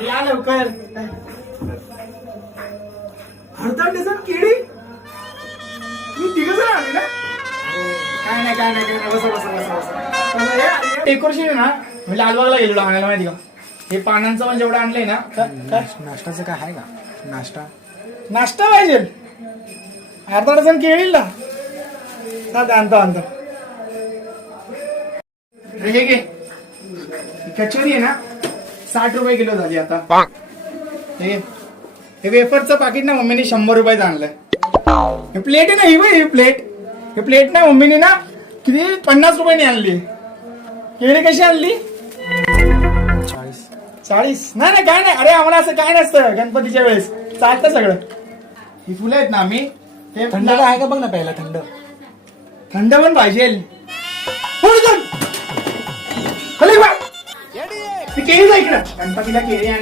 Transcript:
या लवकर. हरताळ डझन केळी. तुम्ही तिघ जण आले ना? काय नाही बसा. डेकोरेशन ना मी लालबागला गेलेलो आणायला माहिती का. हे पानांचं म्हणजे एवढं आणलंय ना. नाश्त्याचं काय आहे का? नाश्ता पाहिजे. अर्धा डझन केळी ना. आणतो. हे घे. कचोरी आहे ना 60 रुपये किलो झाली आता. हे वेफरचं पाकिट ना मम्मीने 100 रुपयाचं आणलंय. हे प्लेट आहे ना ही प्लेट ना मम्मीने ना किती 50 रुपयाने आणली. केळी कशी आणली? 40. नाही काय नाही. अरे आम्हाला असं काय नसतं. गणपतीच्या वेळेस चालतं सगळं. ही फुलं आहेत ना आम्ही ते थंड आहे का बघ ना पहिला. थंड पण पाहिजे. केळी जायकडं गणपतीला केळी आणली.